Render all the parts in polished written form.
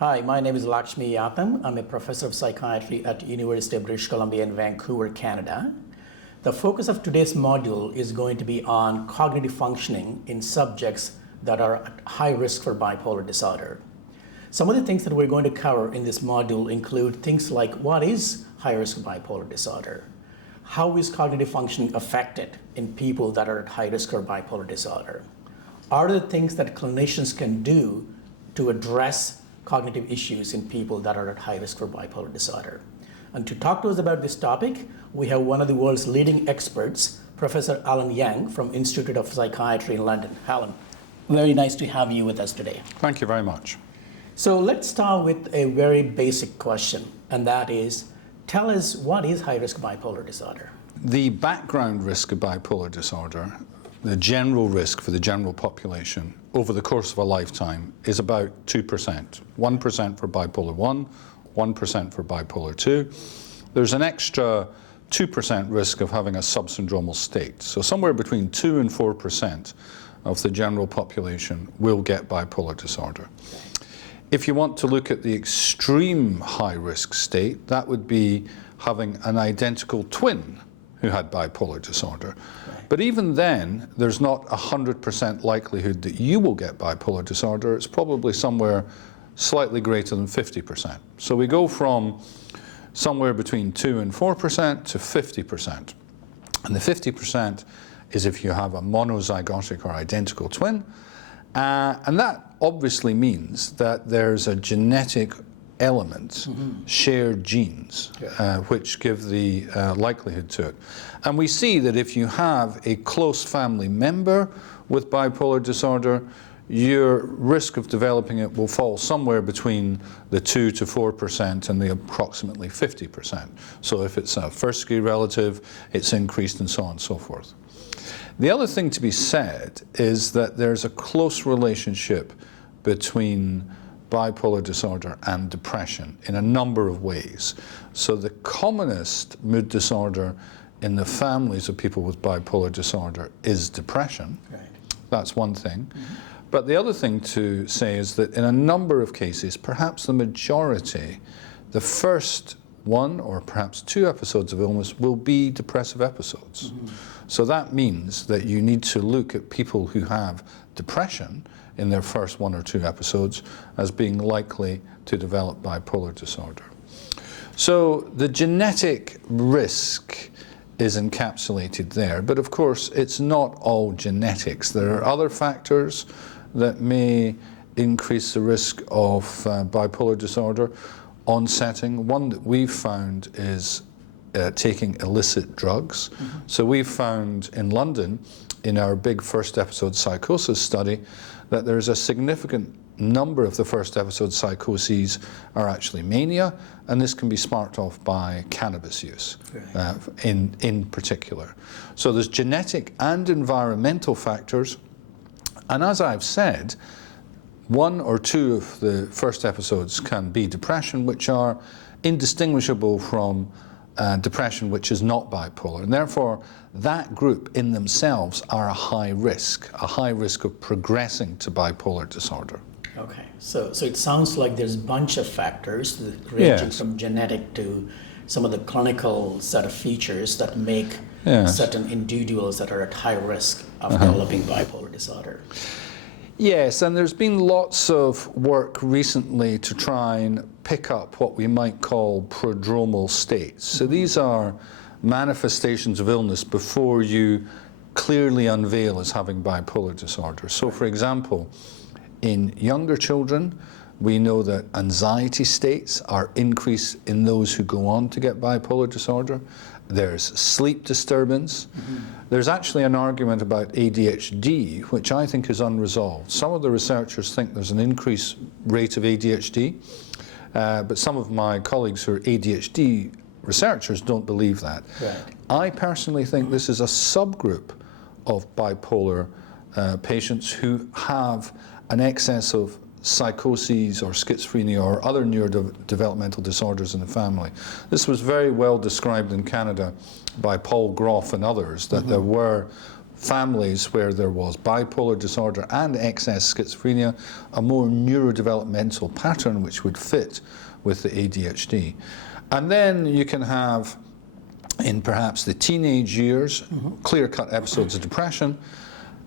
Hi, my name is Lakshmi Yatham. I'm a professor of psychiatry at University of British Columbia in Vancouver, Canada. The focus of today's module is going to be on cognitive functioning in subjects that are at high risk for bipolar disorder. Some of the things that we're going to cover in this module include things like what is high risk bipolar disorder? How is cognitive functioning affected in people that are at high risk for bipolar disorder? Are there things that clinicians can do to address cognitive issues in people that are at high risk for bipolar disorder? And to talk to us about this topic, we have one of the world's leading experts, Professor Alan Yang from Institute of Psychiatry in London. Alan, very nice to have you with us today. Thank you very much. So let's start with a very basic question, and that is, tell us what is high risk bipolar disorder? The background risk of bipolar disorder, the general risk for the general population over the course of a lifetime is about 2%. 1% for bipolar 1, 1% for bipolar 2. There's an extra 2% risk of having a subsyndromal state. So somewhere between 2 and 4% of the general population will get bipolar disorder. If you want to look at the extreme high risk state, that would be having an identical twin who had bipolar disorder. But even then, there's not 100% likelihood that you will get bipolar disorder. It's probably somewhere slightly greater than 50%. So we go from somewhere between 2 and 4% to 50%. And the 50% is if you have a monozygotic or identical twin. And that obviously means that there's a genetic element, shared genes, which give the likelihood to it. And we see that if you have a close family member with bipolar disorder, your risk of developing it will fall somewhere between the 2 to 4% and the approximately 50%. So if it's a first-degree relative, it's increased and so on and so forth. The other thing to be said is that there's a close relationship between bipolar disorder and depression in a number of ways. So the commonest mood disorder in the families of people with bipolar disorder is depression. Right. That's one thing. But the other thing to say is that in a number of cases, perhaps the majority, the first 1 or perhaps 2 episodes of illness will be depressive episodes. So that means that you need to look at people who have depression in their first 1 or 2 episodes as being likely to develop bipolar disorder. So the genetic risk is encapsulated there, but of course it's not all genetics. There are other factors that may increase the risk of bipolar disorder onsetting. One that we've found is taking illicit drugs. So we've found in London, in our big first episode psychosis study, that there's a significant number of the first episode psychoses are actually mania, and this can be sparked off by cannabis use in particular. So there's genetic and environmental factors, and as I've said, 1 or 2 of the first episodes can be depression, which are indistinguishable from depression which is not bipolar, and therefore that group in themselves are a high risk of progressing to bipolar disorder. Okay, so it sounds like there's a bunch of factors ranging from genetic to some of the clinical set of features that make certain individuals that are at high risk of developing bipolar disorder. Yes, and there's been lots of work recently to try and pick up what we might call prodromal states. So these are manifestations of illness before you clearly unveil as having bipolar disorder. So for example, in younger children, we know that anxiety states are increased in those who go on to get bipolar disorder. There's sleep disturbance. There's actually an argument about ADHD, which I think is unresolved. Some of the researchers think there's an increased rate of ADHD, but some of my colleagues who are ADHD researchers don't believe that. Right. I personally think this is a subgroup of bipolar patients who have an excess of psychoses or schizophrenia or other neurodevelopmental disorders in the family. This was very well described in Canada by Paul Groff and others, that there were families where there was bipolar disorder and excess schizophrenia, a more neurodevelopmental pattern which would fit with the ADHD. And then you can have, in perhaps the teenage years, clear-cut episodes of depression,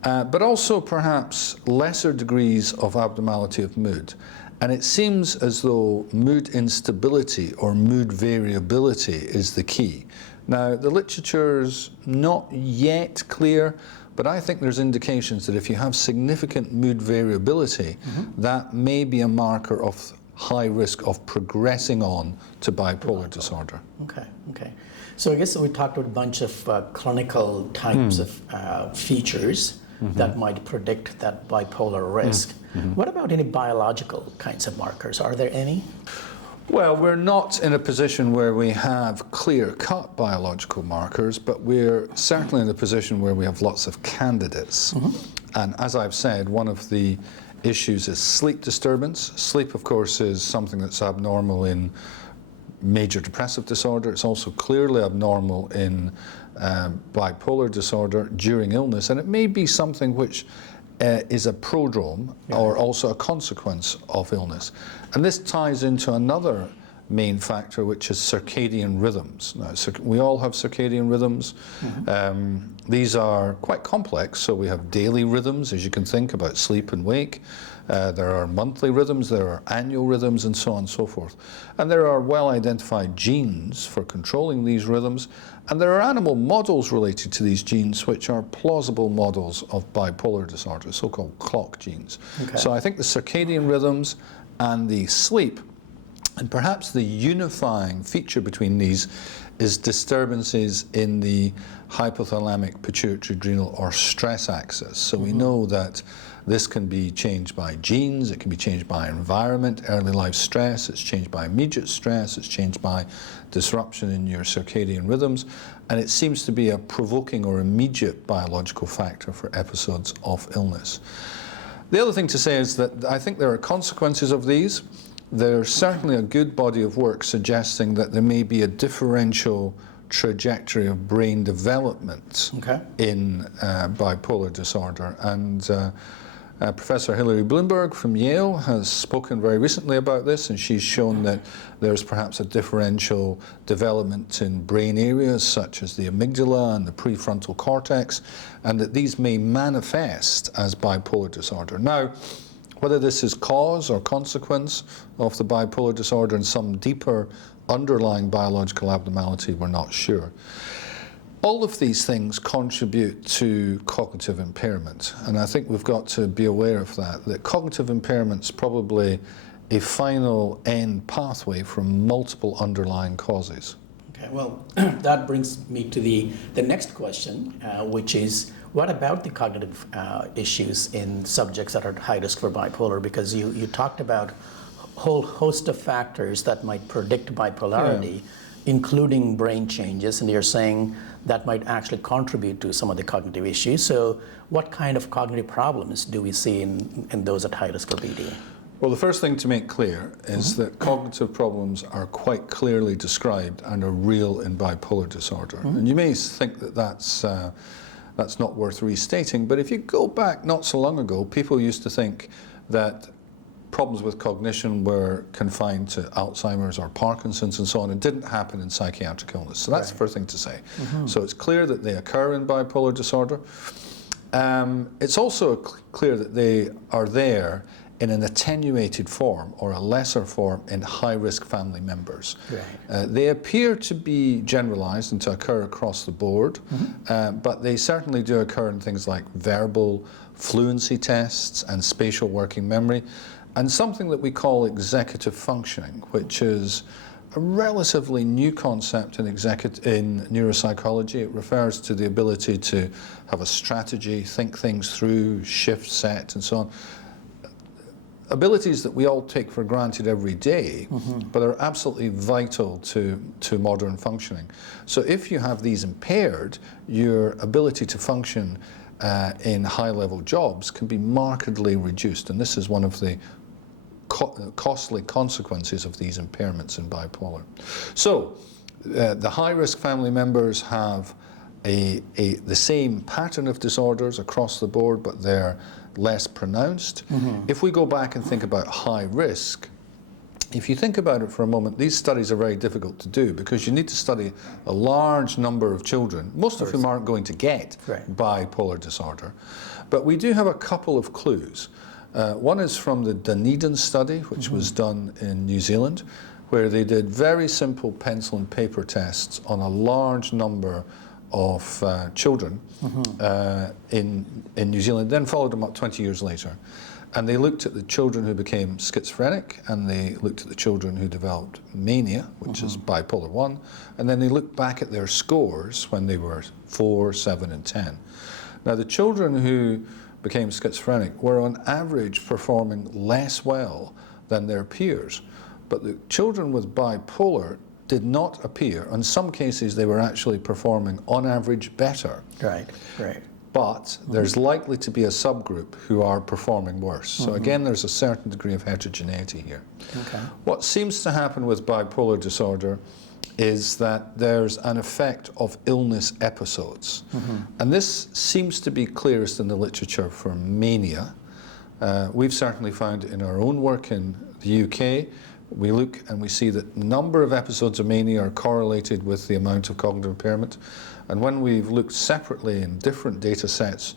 but also perhaps lesser degrees of abnormality of mood. And it seems as though mood instability or mood variability is the key. Now, the literature's not yet clear, but I think there's indications that if you have significant mood variability, that may be a marker of high risk of progressing on to bipolar disorder. Okay, okay. So I guess we talked about a bunch of clinical types of features that might predict that bipolar risk. What about any biological kinds of markers? Are there any? Well, we're not in a position where we have clear-cut biological markers, but we're certainly in a position where we have lots of candidates. And as I've said, one of the issues is sleep disturbance. Sleep, of course, is something that's abnormal in major depressive disorder. It's also clearly abnormal in bipolar disorder during illness, and it may be something which is a prodrome or also a consequence of illness. And this ties into another main factor, which is circadian rhythms. Now, we all have circadian rhythms. These are quite complex, so we have daily rhythms, as you can think about sleep and wake. There are monthly rhythms, there are annual rhythms, and so on and so forth. And there are well-identified genes for controlling these rhythms, and there are animal models related to these genes which are plausible models of bipolar disorder, so-called clock genes. So I think the circadian rhythms and the sleep, and perhaps the unifying feature between these is disturbances in the hypothalamic pituitary adrenal or stress axis. So we know that this can be changed by genes, it can be changed by environment, early life stress, it's changed by immediate stress, it's changed by disruption in your circadian rhythms, and it seems to be a provoking or immediate biological factor for episodes of illness. The other thing to say is that I think there are consequences of these. There's certainly a good body of work suggesting that there may be a differential trajectory of brain development in bipolar disorder. And Professor Hilary Bloomberg from Yale has spoken very recently about this, and she's shown that there's perhaps a differential development in brain areas such as the amygdala and the prefrontal cortex, and that these may manifest as bipolar disorder. Now, whether this is cause or consequence of the bipolar disorder and some deeper underlying biological abnormality, we're not sure. All of these things contribute to cognitive impairment, and I think we've got to be aware of that cognitive impairment's probably a final end pathway from multiple underlying causes. Okay, well, that brings me to the next question, which is, what about the cognitive issues in subjects that are at high risk for bipolar? Because you talked about a whole host of factors that might predict bipolarity, including brain changes, and you're saying that might actually contribute to some of the cognitive issues. So what kind of cognitive problems do we see in those at high risk for BD? Well, the first thing to make clear is that cognitive problems are quite clearly described and are real in bipolar disorder. And you may think that that's not worth restating, but if you go back not so long ago, people used to think that problems with cognition were confined to Alzheimer's or Parkinson's and so on. It didn't happen in psychiatric illness. So that's the first thing to say. So it's clear that they occur in bipolar disorder. It's also clear that they are there in an attenuated form or a lesser form in high-risk family members. They appear to be generalized and to occur across the board, but they certainly do occur in things like verbal fluency tests and spatial working memory, and something that we call executive functioning, which is a relatively new concept in neuropsychology. It refers to the ability to have a strategy, think things through, shift set, and so on. Abilities that we all take for granted every day, but are absolutely vital to modern functioning. So if you have these impaired, your ability to function in high-level jobs can be markedly reduced, and this is one of the costly consequences of these impairments in bipolar. So the high-risk family members have the same pattern of disorders across the board, but they're less pronounced. If we go back and think about high risk, if you think about it for a moment, these studies are very difficult to do because you need to study a large number of children, most of whom aren't going to get bipolar disorder. But we do have a couple of clues. One is from the Dunedin study, which was done in New Zealand, where they did very simple pencil and paper tests on a large number of children in New Zealand, then followed them up 20 years later. And they looked at the children who became schizophrenic, and they looked at the children who developed mania, which is bipolar 1, and then they looked back at their scores when they were 4, 7, and 10. Now, the children who became schizophrenic were on average performing less well than their peers, but the children with bipolar did not appear. In some cases, they were actually performing on average better. Right, right. But there's likely to be a subgroup who are performing worse. So again, there's a certain degree of heterogeneity here. Okay. What seems to happen with bipolar disorder is that there's an effect of illness episodes. And this seems to be clearest in the literature for mania. We've certainly found it in our own work in the UK. We look and we see that the number of episodes of mania are correlated with the amount of cognitive impairment. And when we've looked separately in different data sets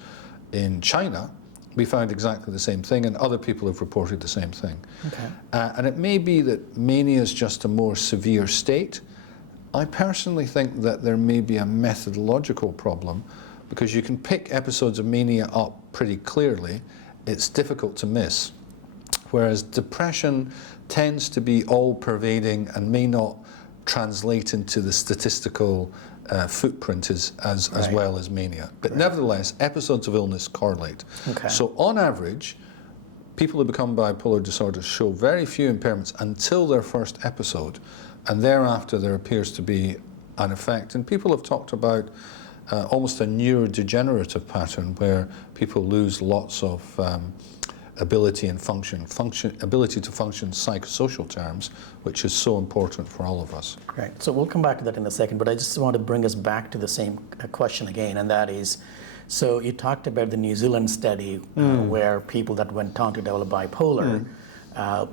in China, we found exactly the same thing, and other people have reported the same thing. Okay. And it may be that mania is just a more severe state. I personally think that there may be a methodological problem, because you can pick episodes of mania up pretty clearly. It's difficult to miss. Whereas depression tends to be all-pervading and may not translate into the statistical footprint as well as mania. But nevertheless, episodes of illness correlate. Okay. So on average, people who become bipolar disorder show very few impairments until their first episode, and thereafter there appears to be an effect. And people have talked about almost a neurodegenerative pattern where people lose lots of ability and ability to function in psychosocial terms, which is so important for all of us. Right. So we'll come back to that in a second, but I just want to bring us back to the same question again, and that is, so you talked about the New Zealand study where people that went on to develop bipolar,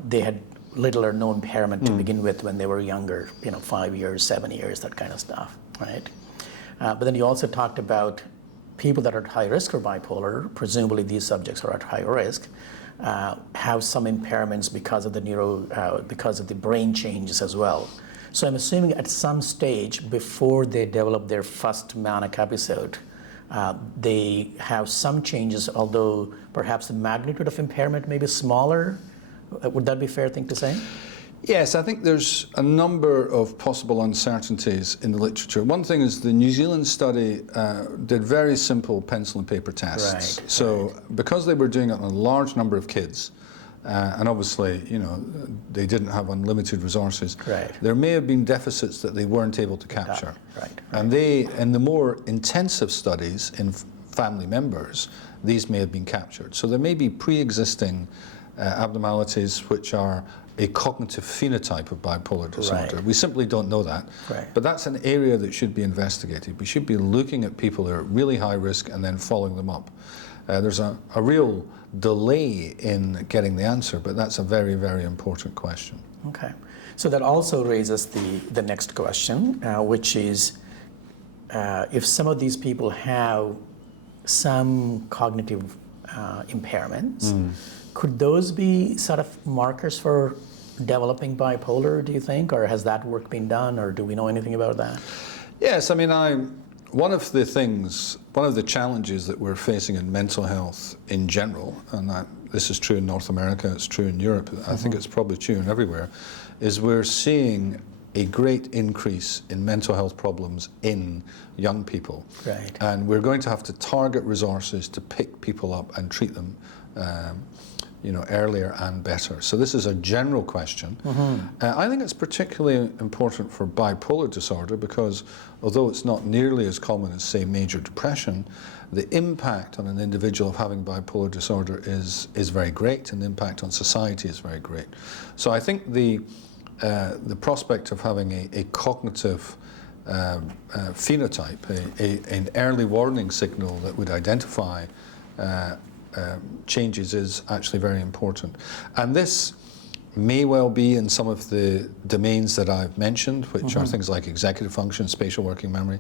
they had little or no impairment to begin with when they were younger, 5 years, 7 years, that kind of stuff, right? But then you also talked about people that are at high risk for bipolar, presumably these subjects are at high risk, have some impairments because of the because of the brain changes as well. So I'm assuming at some stage before they develop their first manic episode, they have some changes, although perhaps the magnitude of impairment may be smaller. Would that be a fair thing to say? Yes, I think there's a number of possible uncertainties in the literature. One thing is the New Zealand study did very simple pencil and paper tests. So because they were doing it on a large number of kids, and obviously, they didn't have unlimited resources, there may have been deficits that they weren't able to capture. And in the more intensive studies in family members, these may have been captured. So there may be pre-existing abnormalities which are a cognitive phenotype of bipolar disorder. We simply don't know that. But that's an area that should be investigated. We should be looking at people who are at really high risk and then following them up. There's a real delay in getting the answer, but that's a very, very important question. Okay. So that also raises the next question, which is if some of these people have some cognitive impairments, could those be sort of markers for developing bipolar, do you think? Or has that work been done, or do we know anything about that? Yes, I mean, one of the challenges that we're facing in mental health in general, and this is true in North America, it's true in Europe, I think it's probably true in everywhere, is we're seeing a great increase in mental health problems in young people. And we're going to have to target resources to pick people up and treat them earlier and better. So this is a general question. I think it's particularly important for bipolar disorder because although it's not nearly as common as, say, major depression, the impact on an individual of having bipolar disorder is very great, and the impact on society is very great. So I think the prospect of having a cognitive phenotype, an early warning signal that would identify changes is actually very important. And this may well be in some of the domains that I've mentioned, which are things like executive function, spatial working memory,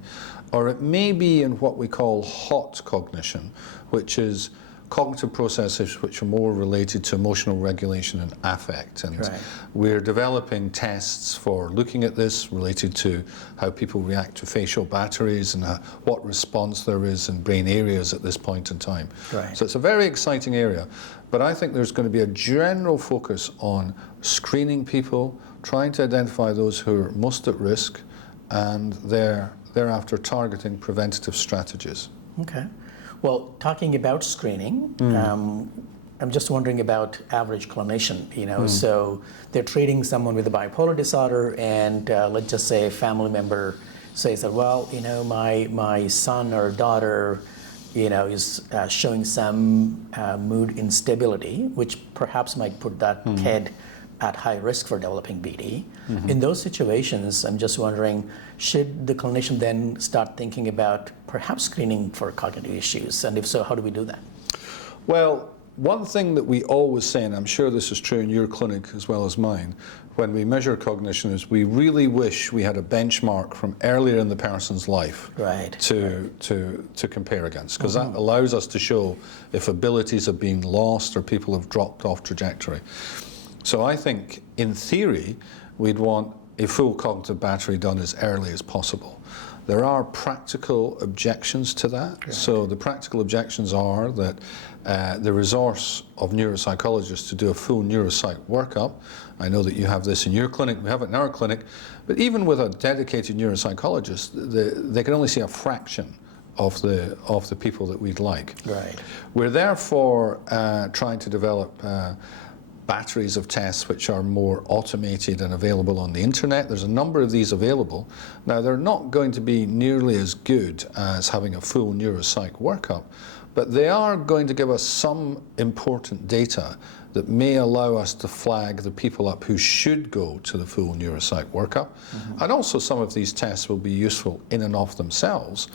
or it may be in what we call hot cognition, which is cognitive processes which are more related to emotional regulation and affect. And we're developing tests for looking at this related to how people react to facial batteries and what response there is in brain areas at this point in time. So it's a very exciting area, but I think there's going to be a general focus on screening people, trying to identify those who are most at risk, and thereafter targeting preventative strategies. Okay. Well, talking about screening, I'm just wondering about average clinician, so they're treating someone with a bipolar disorder, and let's just say a family member says that, well, my son or daughter, is showing some mood instability, which perhaps might put that kid at high risk for developing BD. In those situations, I'm just wondering, should the clinician then start thinking about perhaps screening for cognitive issues? And if so, how do we do that? Well, one thing that we always say, and I'm sure this is true in your clinic as well as mine, when we measure cognition, is we really wish we had a benchmark from earlier in the person's life to compare against, because that allows us to show if abilities have been lost or people have dropped off trajectory. So I think, in theory, we'd want a full cognitive battery done as early as possible. There are practical objections to that. So the practical objections are that the resource of neuropsychologists to do a full neuropsych workup, I know that you have this in your clinic, we have it in our clinic, but even with a dedicated neuropsychologist, they can only see a fraction of the people that we'd like. We're therefore trying to develop batteries of tests which are more automated and available on the internet. There's a number of these available. Now, they're not going to be nearly as good as having a full neuropsych workup, but they are going to give us some important data that may allow us to flag the people up who should go to the full neuropsych workup. And also some of these tests will be useful in and of themselves,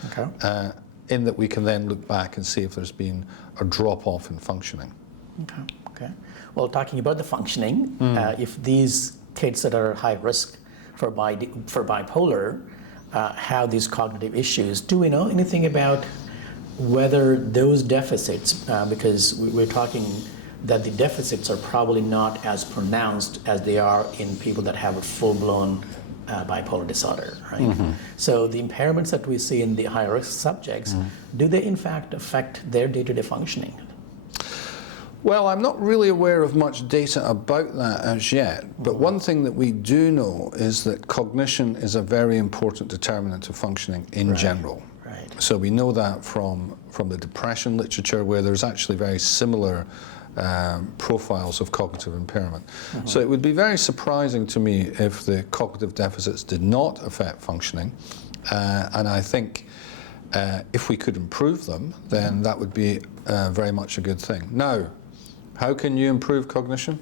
in that we can then look back and see if there's been a drop-off in functioning. Okay. Well, talking about the functioning, if these kids that are high risk for bipolar have these cognitive issues, do we know anything about whether those deficits, because we're talking that the deficits are probably not as pronounced as they are in people that have a full-blown bipolar disorder, right? So the impairments that we see in the high-risk subjects, do they in fact affect their day-to-day functioning? Well, I'm not really aware of much data about that as yet, but one thing that we do know is that cognition is a very important determinant of functioning in general. So we know that from the depression literature, where there's actually very similar profiles of cognitive impairment. So it would be very surprising to me if the cognitive deficits did not affect functioning, and I think if we could improve them, then that would be very much a good thing. Now, how can you improve cognition?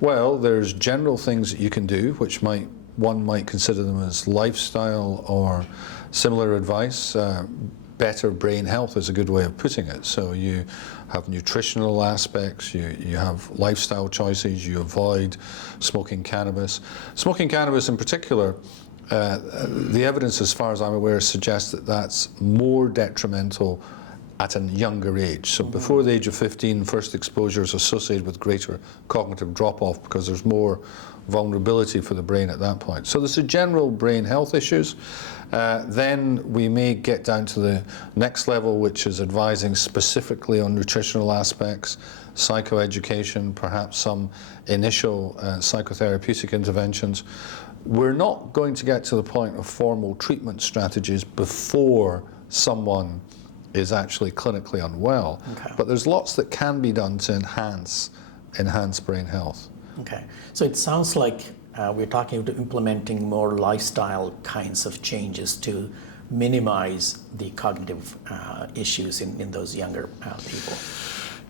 Well, there's general things that you can do, which one might consider them as lifestyle or similar advice. Better brain health is a good way of putting it. So you have nutritional aspects, you have lifestyle choices, you avoid smoking cannabis. Smoking cannabis in particular, the evidence as far as I'm aware suggests that that's more detrimental at a younger age. So before the age of 15, first exposure is associated with greater cognitive drop-off because there's more vulnerability for the brain at that point. So there's a general brain health issues. Then we may get down to the next level, which is advising specifically on nutritional aspects, psychoeducation, perhaps some initial psychotherapeutic interventions. We're not going to get to the point of formal treatment strategies before someone is actually clinically unwell, but there's lots that can be done to enhance brain health. Okay, so it sounds like we're talking about implementing more lifestyle kinds of changes to minimize the cognitive issues in those younger people.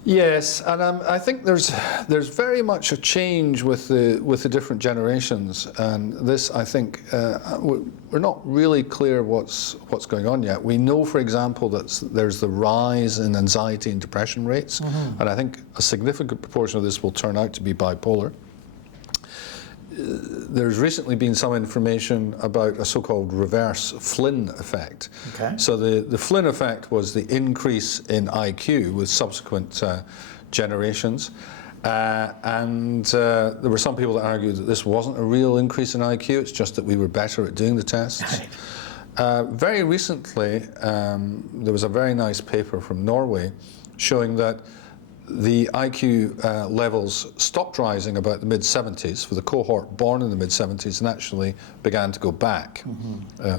Yes, and I think there's very much a change with the different generations, and this I think we're not really clear what's going on yet. We know, for example, that there's the rise in anxiety and depression rates, and I think a significant proportion of this will turn out to be bipolar. There's recently been some information about a so-called reverse Flynn effect. Okay. So the Flynn effect was the increase in IQ with subsequent generations. And there were some people that argued that this wasn't a real increase in IQ, it's just that we were better at doing the tests. Right. Very recently, there was a very nice paper from Norway showing that the IQ levels stopped rising about the mid-70s for the cohort born in the mid-70s and actually began to go back.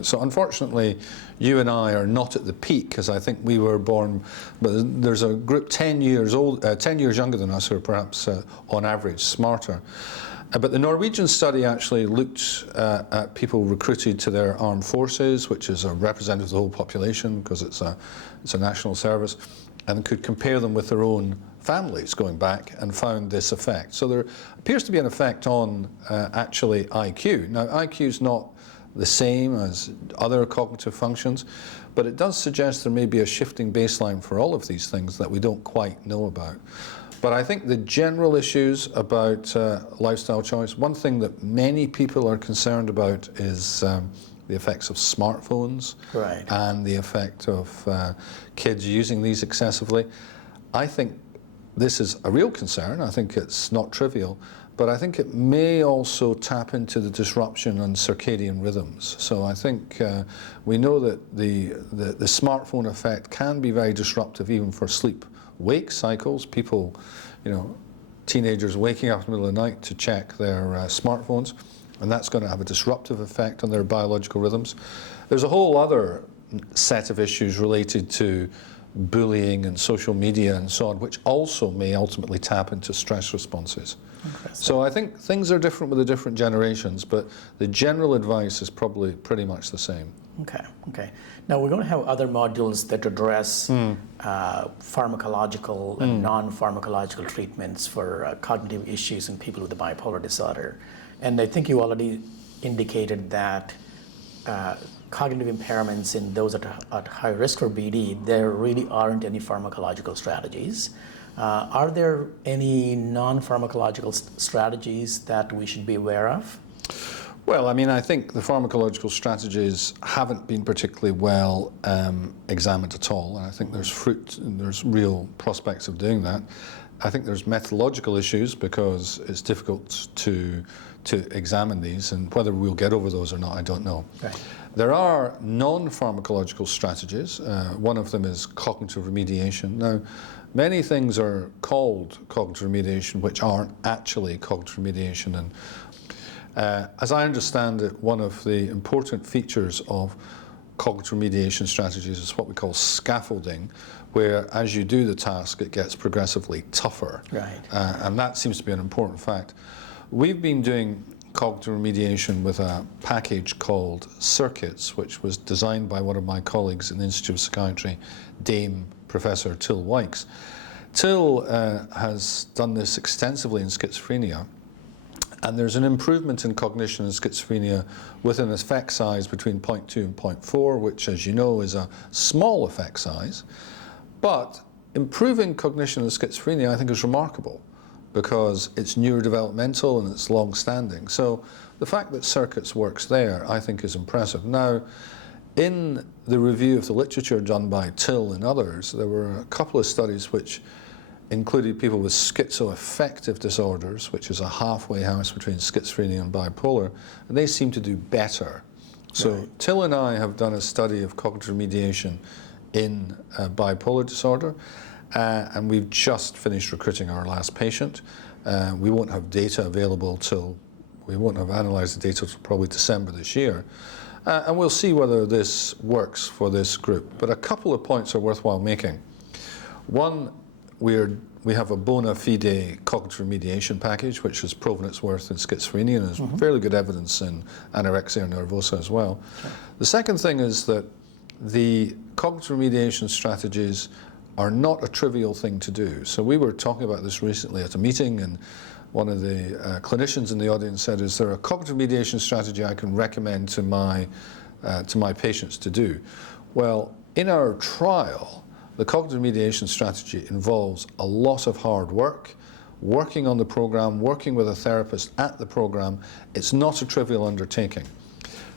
So unfortunately, you and I are not at the peak, because I think we were born, but there's a group 10 years younger than us who are perhaps on average smarter. But the Norwegian study actually looked at people recruited to their armed forces, which is a representative of the whole population because it's a national service, and could compare them with their own families going back, and found this effect. So there appears to be an effect on actually IQ. Now, IQ is not the same as other cognitive functions, but it does suggest there may be a shifting baseline for all of these things that we don't quite know about. But I think the general issues about lifestyle choice, one thing that many people are concerned about is the effects of smartphones, Right. and the effect of kids using these excessively. I think this is a real concern. I think it's not trivial, but I think it may also tap into the disruption on circadian rhythms. So I think we know that the smartphone effect can be very disruptive even for sleep-wake cycles. People, teenagers waking up in the middle of the night to check their smartphones, and that's going to have a disruptive effect on their biological rhythms. There's a whole other set of issues related to bullying and social media and so on, which also may ultimately tap into stress responses. So I think things are different with the different generations, but the general advice is probably pretty much the same. Okay. Now we're going to have other modules that address pharmacological and non-pharmacological treatments for cognitive issues in people with a bipolar disorder. And I think you already indicated that cognitive impairments in those at high risk for BD, there really aren't any pharmacological strategies. Are there any non-pharmacological strategies that we should be aware of? Well, I mean, I think the pharmacological strategies haven't been particularly well examined at all, and I think there's real prospects of doing that. I think there's methodological issues because it's difficult to examine these, and whether we'll get over those or not, I don't know. Right. There are non-pharmacological strategies. One of them is cognitive remediation. Now, many things are called cognitive remediation which aren't actually cognitive remediation. And as I understand it, one of the important features of cognitive remediation strategies is what we call scaffolding, where as you do the task, it gets progressively tougher. Right. And that seems to be an important fact. We've been doing cognitive remediation with a package called Circuits, which was designed by one of my colleagues in the Institute of Psychiatry, Dame Professor Till Wykes. Till has done this extensively in schizophrenia, and there's an improvement in cognition in schizophrenia with an effect size between 0.2 and 0.4, which, as you know, is a small effect size. But improving cognition in schizophrenia, I think, is remarkable, because it's neurodevelopmental and it's long-standing. So the fact that Circuits works there, I think, is impressive. Now, in the review of the literature done by Till and others, there were a couple of studies which included people with schizoaffective disorders, which is a halfway house between schizophrenia and bipolar, and they seem to do better. So Right. Till and I have done a study of cognitive remediation in bipolar disorder, and we've just finished recruiting our last patient. We won't have data available we won't have analysed the data till probably December this year. And we'll see whether this works for this group. But a couple of points are worthwhile making. One, we have a bona fide cognitive remediation package, which has proven its worth in schizophrenia, and has fairly good evidence in anorexia nervosa as well. Okay. The second thing is that the cognitive remediation strategies are not a trivial thing to do. So we were talking about this recently at a meeting, and one of the clinicians in the audience said, is there a cognitive mediation strategy I can recommend to my patients to do? Well, in our trial, the cognitive mediation strategy involves a lot of hard work, working on the program, working with a therapist at the program. It's not a trivial undertaking.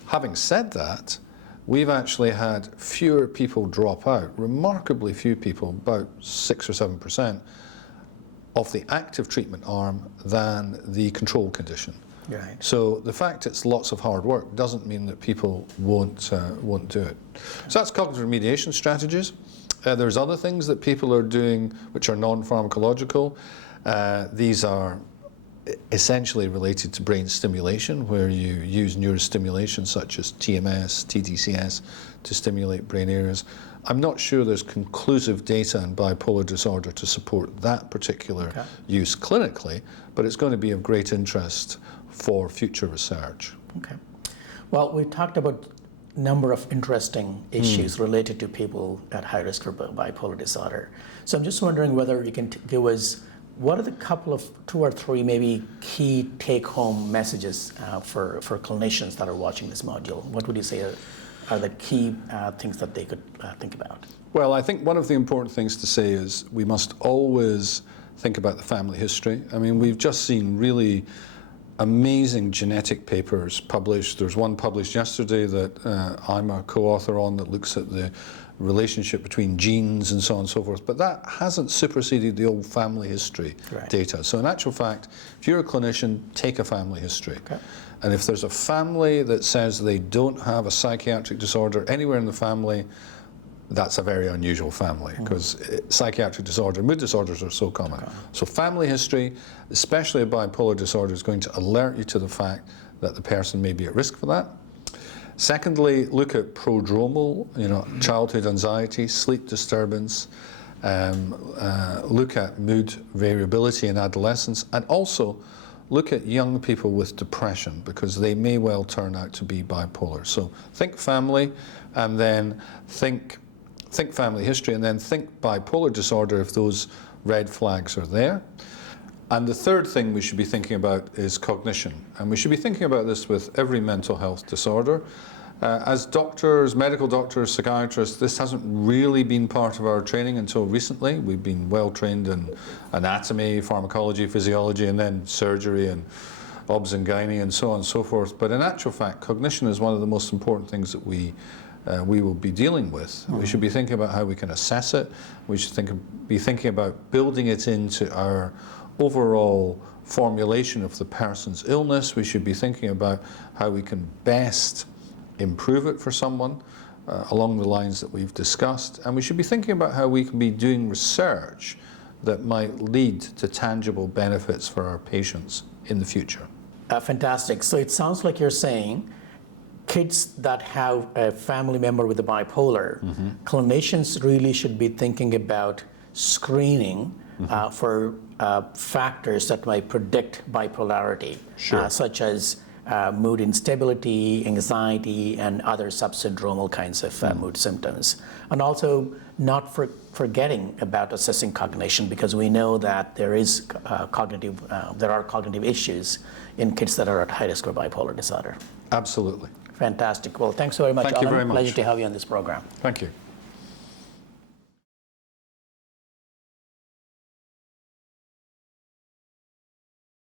Having said that, we've actually had fewer people drop out, remarkably few people, about 6 or 7%, of the active treatment arm than the control condition. Right. So the fact it's lots of hard work doesn't mean that people won't do it. So that's cognitive remediation strategies. There's other things that people are doing which are non-pharmacological. These are essentially related to brain stimulation, where you use neurostimulation such as TMS, TDCS to stimulate brain areas. I'm not sure there's conclusive data in bipolar disorder to support that particular use clinically, but it's going to be of great interest for future research. Okay. Well, we talked about a number of interesting issues related to people at high risk for bipolar disorder. So I'm just wondering whether you can give us, what are the couple of 2 or 3 maybe key take-home messages for clinicians that are watching this module? What would you say are the key things that they could think about? Well, I think one of the important things to say is we must always think about the family history. I mean, we've just seen really amazing genetic papers published. There's one published yesterday that I'm a co-author on that looks at the relationship between genes and so on and so forth, but that hasn't superseded the old family history data. So in actual fact, if you're a clinician, take a family history. And if there's a family that says they don't have a psychiatric disorder anywhere in the family, that's a very unusual family, because psychiatric disorder, mood disorders are so common. So family history, especially a bipolar disorder, is going to alert you to the fact that the person may be at risk for that. Secondly, look at prodromal, childhood anxiety, sleep disturbance, look at mood variability in adolescence, and also look at young people with depression, because they may well turn out to be bipolar. So think family, and then think family history, and then think bipolar disorder if those red flags are there. And the third thing we should be thinking about is cognition. And we should be thinking about this with every mental health disorder. As doctors, medical doctors, psychiatrists, this hasn't really been part of our training until recently. We've been well trained in anatomy, pharmacology, physiology, and then surgery and obs and gynae and so on and so forth. But in actual fact, cognition is one of the most important things that we will be dealing with. We should be thinking about how we can assess it. We should be thinking about building it into our overall formulation of the person's illness. We should be thinking about how we can best improve it for someone along the lines that we've discussed. And we should be thinking about how we can be doing research that might lead to tangible benefits for our patients in the future. Fantastic. So it sounds like you're saying kids that have a family member with a bipolar, clinicians really should be thinking about screening for factors that might predict bipolarity, such as mood instability, anxiety, and other subsyndromal kinds of mood symptoms. And also not forgetting about assessing cognition, because we know that there are cognitive issues in kids that are at high risk for bipolar disorder. Absolutely. Fantastic. Well, thanks very much, Thank you Alan. very much. Pleasure to have you on this program. Thank you.